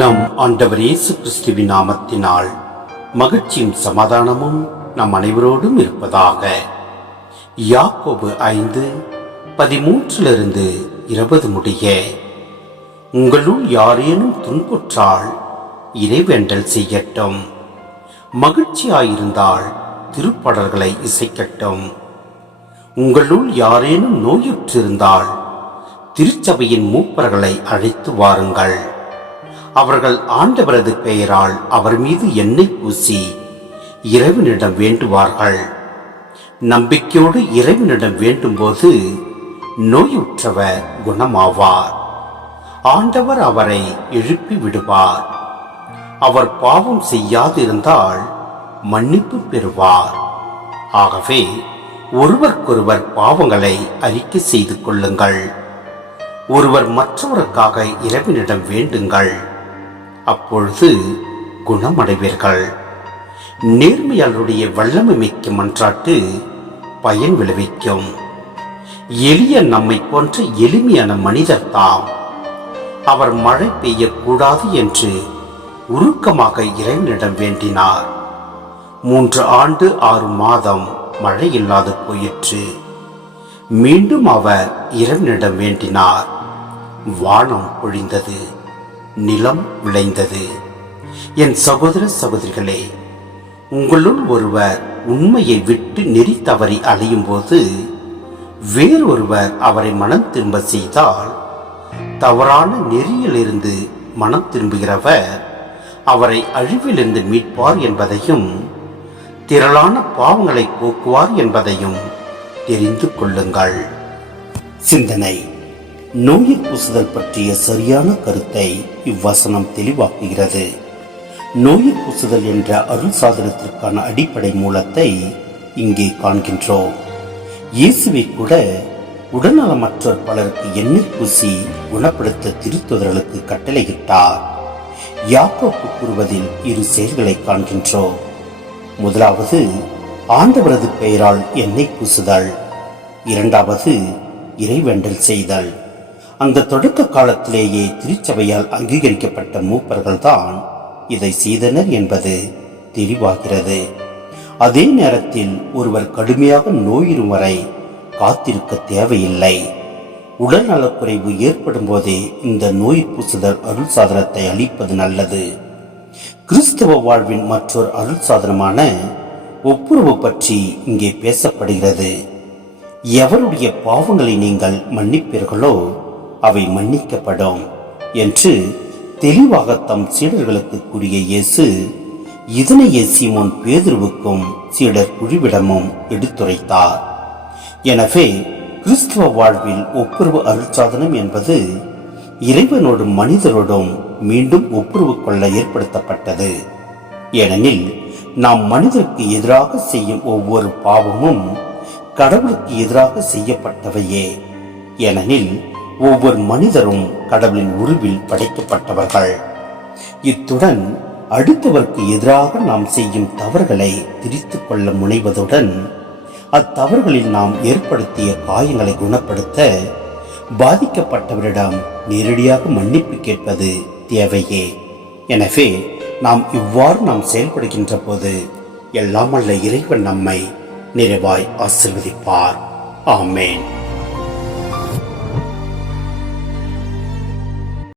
நம் ஆண்டவர் இயேசு கிறிஸ்துவின் நாமத்தினால் மகிழ்ச்சியும் சமாதானமும் நம் அனைவரோடும் இருப்பதாக. யாக்கோபு 5:13-20 முடிய. உங்களுள் யாரேனும் துன்புற்றால் இறைவேண்டல் செய்யட்டும். மகிழ்ச்சியாயிருந்தால் திருப்பாடல்களை இசைக்கட்டும். உங்களுள் யாரேனும் நோயுற்றிருந்தால் திருச்சபையின் மூப்பர்களை அழைத்து வாருங்கள். அவர்கள் ஆண்டவரது பெயரால் அவர் மீது எண்ணெய் பூசி இறைவனிடம் வேண்டுவார்கள். நம்பிக்கையோடு இறைவனிடம் வேண்டும்போது நோயுற்றவர் குணமாவார். ஆண்டவர் அவரை எழுப்பி விடுவார். அவர் பாவம் செய்யாதிருந்தால் மன்னிப்பு பெறுவார். ஆகவே ஒருவருக்கொருவர் பாவங்களை அறிக்கை செய்து கொள்ளுங்கள். ஒருவர் மற்றவருக்காக இறைவனிடம் வேண்டுங்கள். அப்பொழுது குணமடைவீர்கள். நேர்மையாளருடைய வல்லமை மிக்க மன்றாட்டு பயன் விளைவிக்கும். எளிய நம்மை போன்ற எளிமையான மனிதர் தாம். அவர் மழை பெய்யக்கூடாது என்று உருக்கமாக இறைவனிடம் வேண்டினார். 3 ஆண்டு 6 மாதம் மழை இல்லாது போயிற்று. மீண்டும் அவர் இறைவனிடம் வேண்டினார். வானம் பொழிந்தது, நிலம் விளைந்தது. என் சகோதர சகோதரிகளே, உங்களுள் ஒருவர் உண்மையை விட்டு நெறி தவறி அலையும் போது வேறொருவர் அவரை மனம் திரும்ப செய்தால், தவறான நெறியிலிருந்து மனம் திரும்புகிறவர் அவரை அழிவிலிருந்து மீட்பார் என்பதையும் திரளான பாவங்களை போக்குவார் என்பதையும் தெரிந்து கொள்ளுங்கள். சிந்தனை. நோயில் பூசுதல் பற்றிய சரியான கருத்தை இவ்வசனம் தெளிவாக்குகிறது. நோயில் பூசுதல் என்ற அருள் சாதனத்திற்கான அடிப்படை மூலத்தை இங்கே காண்கின்றோம். இயேசுவை கூட உடல்நலமற்றோர் பலருக்கு எண்ணெய் பூசி குணப்படுத்த திருத்துதர்களுக்கு கட்டளையிட்டார். யாக்கோபு கூறுவதில் 2 செயல்களை காண்கின்றோம். முதலாவது, ஆண்டவரது பெயரால் எண்ணெய் பூசுதல். இரண்டாவது, இறைவேண்டல் செய்தல். அந்த தொடக்க காலத்திலேயே திருச்சபையால் அங்கீகரிக்கப்பட்ட மூப்பர்கள் தான் இதை செய்தனர் என்பது தெளிவாகிறது. அதே நேரத்தில் ஒருவர் கடுமையாக நோயிரும் வரை காத்திருக்க தேவையில்லை. உடல் நலக்குறைவு ஏற்படும் போதே இந்த நோய் பூசுதல் அருள் சாதனத்தை அளிப்பது நல்லது. கிறிஸ்தவ வாழ்வின் மற்றொரு அருள் சாதனமான ஒப்புரவு பற்றி இங்கே பேசப்படுகிறது. எவருடைய பாவங்களை நீங்கள் மன்னிப்பீர்களோ அவை மன்னிக்கப்படும் என்று தெளிவாக தம் சீடர்களுக்கு கூறிய இயேசு இதனையே சீமோன் பேதுருவுக்கும் சீடர் குழுவிடமும் எடுத்துரைத்தார். எனவே கிறிஸ்துவ வாழ்வில் ஒப்புரவு அருட்சாதனம் என்பது இறைவனோடும் மனிதரோடும் மீண்டும் ஒப்புரவு கொள்ள ஏற்படுத்தப்பட்டது. ஏனெனில் நாம் மனிதருக்கு எதிராக செய்யும் ஒவ்வொரு பாவமும் கடவுளுக்கு எதிராக செய்யப்பட்டவையே. ஏனெனில் ஒவ்வொரு மனிதரும் கடவுளின் உருவில் படைக்கப்பட்டவர்கள். இத்துடன் அடுத்தவருக்கு எதிராக நாம் செய்யும் தவறுகளை திரித்துக் கொள்ள முனைவதுடன் அத்தவறுகளில் நாம் ஏற்படுத்திய காயங்களை குணப்படுத்த பாதிக்கப்பட்டவரிடம் நேரடியாக மன்னிப்பு கேட்பது தேவையே. எனவே நாம் செயல்படுகின்ற போது எல்லாம் அல்ல இறைவன் நம்மை நிறைவாய் ஆசீர்வதிப்பார். ஆமேன்.